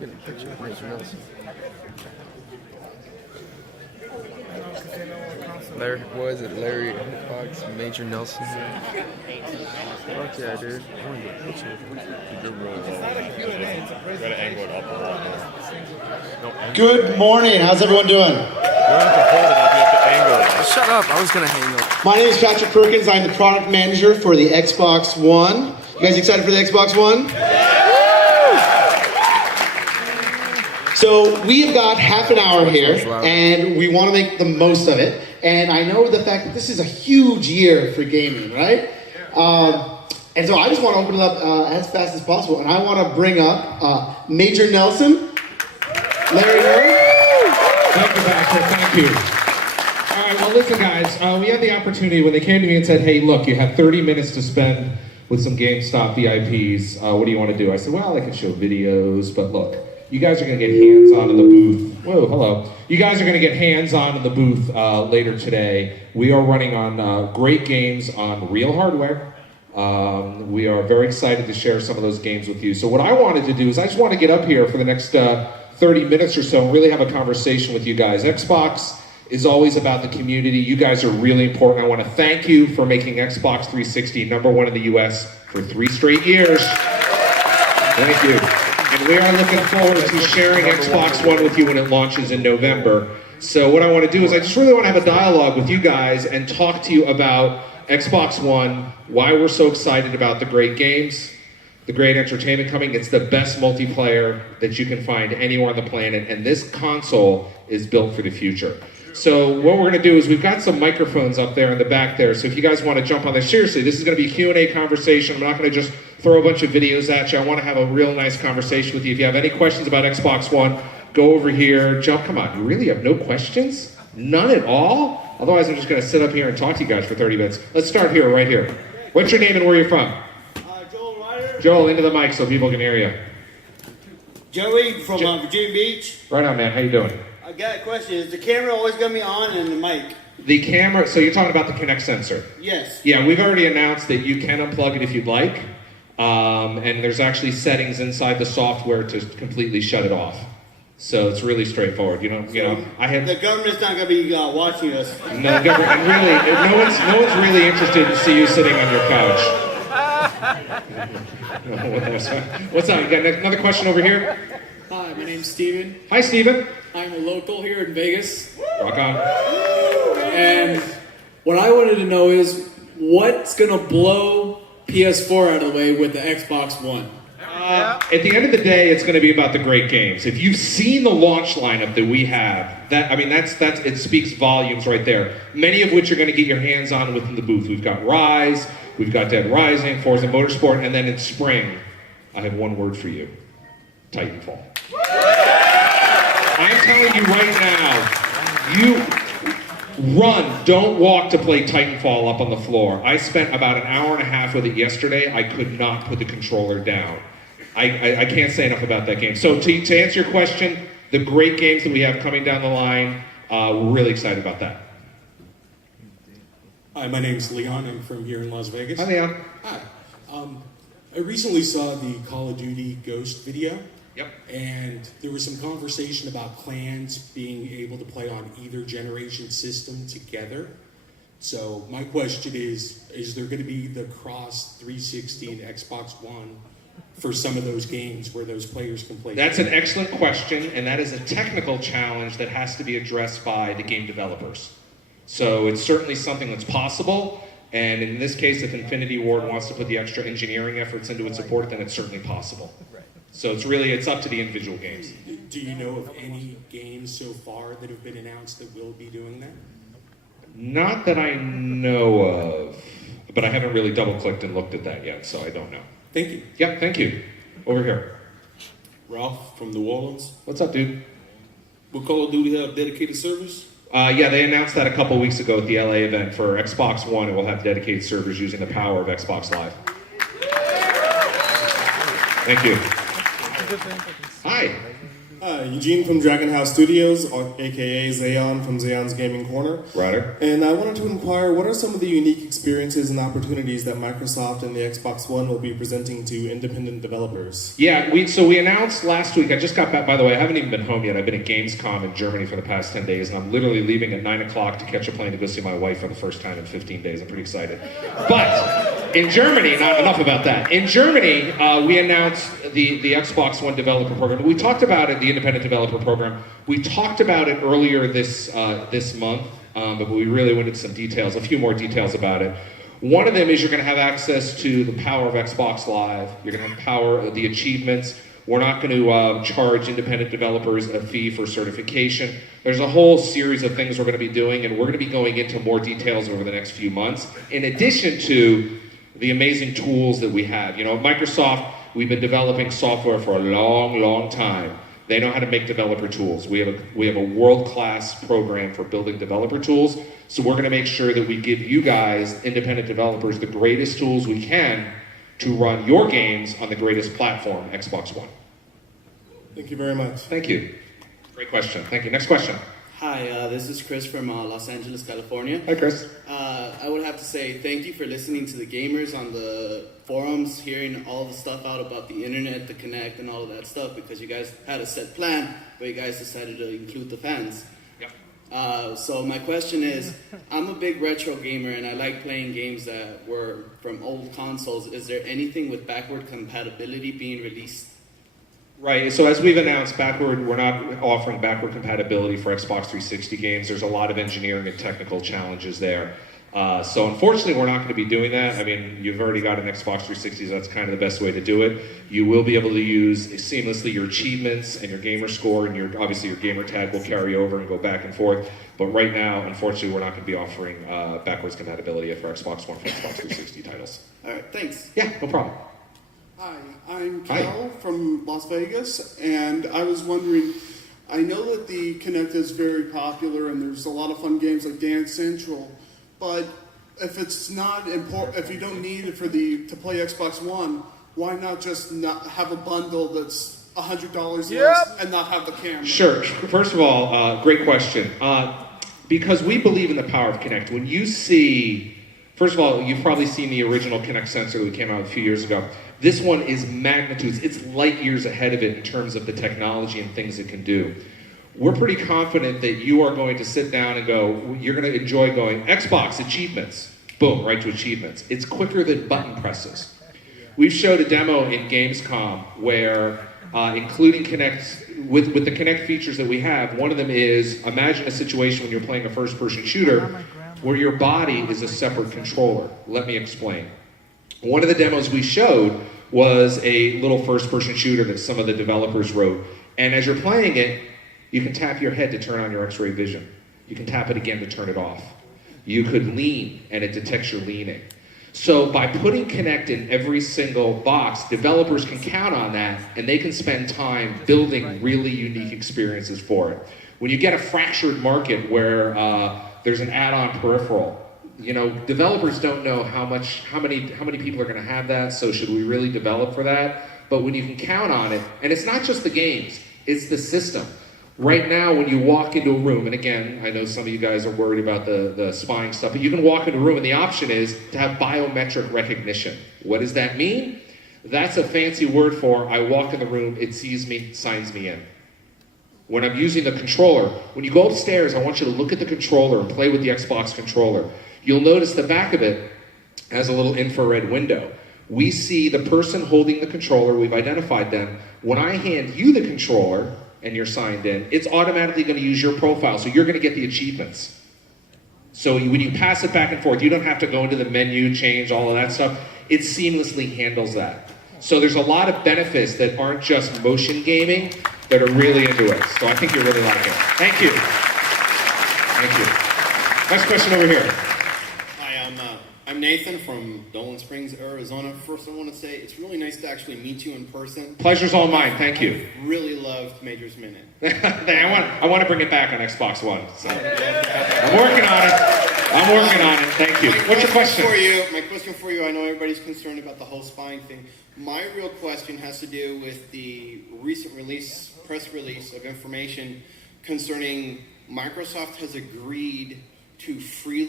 Get a picture of Major Nelson. Larry, what is it? Larry Fox, Major Nelson here. Fuck yeah, dude. I want to get a picture. Gotta angle it up a lot. Good morning. How's everyone doing? Shut up. I was going to hang up. My name is Patrick Perkins. I'm the product manager for the Xbox One. You guys excited for the Xbox One? So we have got half an hour here, and we want to make the most of it. And I know the fact that this is a huge year for gaming, right? And so I just want to open it up as fast as possible. And I want to bring up Major Nelson, Larry. Thank you, Patrick. Thank you. All right, well, listen, guys. We had the opportunity when they came to me and said, hey, look, you have 30 minutes to spend with some GameStop VIPs. What do you want to do? I said, well, I can show videos, but look, you guys are going to get hands-on in the booth. Whoa, hello. You guys are going to get hands-on in the booth later today. We are running on great games on real hardware. We are very excited to share some of those games with you. So what I wanted to do is I just want to get up here for the next 30 minutes or so and really have a conversation with you guys. Xbox is always about the community. You guys are really important. I want to thank you for making Xbox 360 #1 in the US for 3 straight years. Thank you. And we are looking forward to sharing Xbox One with you when it launches in November. So what I want to do is I just really want to have a dialogue with you guys and talk to you about Xbox One, why we're so excited about the great games, the great entertainment coming. It's the best multiplayer that you can find anywhere on the planet, and this console is built for the future. So what we're going to do is we've got some microphones up there in the back there, so if you guys want to jump on this, seriously, this is going to be a Q&A conversation. I'm not going to just throw a bunch of videos at you. I want to have a real nice conversation with you. If you have any questions about Xbox One, go over here, jump. Come on, you really have no questions? None at all? Otherwise, I'm just going to sit up here and talk to you guys for 30 minutes. Let's start here, right here. What's your name and where you're from? Joel Ryder. Joel, into the mic so people can hear you. Joey from Virginia Beach. Right on, man. How you doing? I got a question. Is the camera always going to be on and the mic? The camera, so you're talking about the Kinect sensor? Yes. Yeah, we've already announced that you can unplug it if you'd like. And there's actually settings inside the software to completely shut it off. So it's really straightforward. You know, I have the government's not going to be watching us. No, the government, and really, no one's really interested to see you sitting on your couch. What's up? You got another question over here? Hi, my name's Steven. Hi, Steven. I'm a local here in Vegas. Rock on. And what I wanted to know is what's going to blow PS4 out of the way with the Xbox One? At the end of the day, it's going to be about the great games. If you've seen the launch lineup that we have, that's it speaks volumes right there. Many of which you're going to get your hands on within the booth. We've got Rise, we've got Dead Rising, Forza Motorsport, and then in spring, I have one word for you: Titanfall. I'm telling you right now, you run, don't walk to play Titanfall up on the floor. I spent about an hour and a half with it yesterday. I could not put the controller down. I can't say enough about that game. So to answer your question, the great games that we have coming down the line, we're really excited about that. Hi, my name's Leon. I'm from here in Las Vegas. Hi, Leon. Hi. I recently saw the Call of Duty Ghost video. Yep. And there was some conversation about clans being able to play on either generation system together. So my question is there going to be the cross 360 and Xbox One for some of those games where those players can play? That's an excellent question, and that is a technical challenge that has to be addressed by the game developers. So it's certainly something that's possible, and in this case, if Infinity Ward wants to put the extra engineering efforts into its support, then it's certainly possible. So it's up to the individual games. Do you know of any games so far that have been announced that will be doing that? Not that I know of, but I haven't really double-clicked and looked at that yet, so I don't know. Thank you. Yep, thank you. Over here. Ralph from New Orleans. What's up, dude? Will Call of Duty have dedicated servers? Yeah, they announced that a couple weeks ago at the LA event for Xbox One. It will have dedicated servers using the power of Xbox Live. Thank you. Hi. Eugene from Dragon House Studios, aka Zayon from Zayon's Gaming Corner. Ryder. And I wanted to inquire, what are some of the unique experiences and opportunities that Microsoft and the Xbox One will be presenting to independent developers? Yeah, we announced last week, I just got back, by the way, I haven't even been home yet. I've been at Gamescom in Germany for the past 10 days, and I'm literally leaving at 9 o'clock to catch a plane to go see my wife for the first time in 15 days. I'm pretty excited. But in Germany, not enough about that. In Germany, we announced the Xbox One developer program. We talked about it, the independent developer program. We talked about it earlier this month, but we really went into some details, a few more details about it. One of them is you're going to have access to the power of Xbox Live. You're going to have power of the achievements. We're not going to charge independent developers a fee for certification. There's a whole series of things we're going to be doing, and we're going to be going into more details over the next few months, in addition to the amazing tools that we have. You know, at Microsoft, we've been developing software for a long, long time. They know how to make developer tools. We have a world-class program for building developer tools, so we're going to make sure that we give you guys, independent developers, the greatest tools we can to run your games on the greatest platform, Xbox One. Thank you very much. Thank you. Great question. Thank you. Next question. Hi, this is Chris from Los Angeles, California. Hi, Chris. I would have to say thank you for listening to the gamers on the forums, hearing all the stuff out about the internet, the Connect, and all of that stuff, because you guys had a set plan, but you guys decided to include the fans. Yep. So my question is, I'm a big retro gamer, and I like playing games that were from old consoles. Is there anything with backward compatibility being released? Right, so as we've announced, we're not offering backward compatibility for Xbox 360 games. There's a lot of engineering and technical challenges there. So unfortunately, we're not going to be doing that. I mean, you've already got an Xbox 360, so that's kind of the best way to do it. You will be able to use seamlessly your achievements and your gamer score, and obviously your gamer tag will carry over and go back and forth. But right now, unfortunately, we're not going to be offering backwards compatibility for Xbox One for Xbox 360 titles. All right, thanks. Yeah, no problem. Hi, I'm Cal from Las Vegas, and I was wondering, I know that the Kinect is very popular and there's a lot of fun games like Dance Central, but if it's not important, if you don't need it to play Xbox One, why not just not have a bundle that's $100 less and not have the camera? Sure. First of all, great question. Because we believe in the power of Kinect. When you see, first of all, you've probably seen the original Kinect sensor that came out a few years ago. This one is magnitudes. It's light years ahead of it in terms of the technology and things it can do. We're pretty confident that you are going to sit down and go, you're going to enjoy going, Xbox achievements, boom, right to achievements. It's quicker than button presses. We've showed a demo in Gamescom where, including Kinect, with the Kinect features that we have, one of them is, imagine a situation when you're playing a first-person shooter where your body is a separate controller. Let me explain. One of the demos we showed was a little first-person shooter that some of the developers wrote. And as you're playing it, you can tap your head to turn on your X-ray vision. You can tap it again to turn it off. You could lean, and it detects your leaning. So by putting Kinect in every single box, developers can count on that, and they can spend time building really unique experiences for it. When you get a fractured market where there's an add-on peripheral, you know, developers don't know how many people are going to have that, so should we really develop for that? But when you can count on it, and it's not just the games, it's the system. Right now, when you walk into a room, and again, I know some of you guys are worried about the spying stuff, but you can walk into a room and the option is to have biometric recognition. What does that mean? That's a fancy word for, I walk in the room, it sees me, signs me in. When I'm using the controller, when you go upstairs, I want you to look at the controller and play with the Xbox controller. You'll notice the back of it has a little infrared window. We see the person holding the controller, we've identified them. When I hand you the controller and you're signed in, it's automatically going to use your profile, so you're going to get the achievements. So when you pass it back and forth, you don't have to go into the menu, change all of that stuff. It seamlessly handles that. So there's a lot of benefits that aren't just motion gaming that are really into it. So I think you'll really like it. Thank you. Thank you. Next question over here. I'm Nathan from Dolan Springs, Arizona. First, I want to say it's really nice to actually meet you in person. Pleasure's all mine. Thank you. I really loved Major's Minute. I want to bring it back on Xbox One. So. I'm working on it. I'm working on it. Thank you. What's your question? My question for you, I know everybody's concerned about the whole spying thing. My real question has to do with the recent press release of information concerning Microsoft has agreed to freely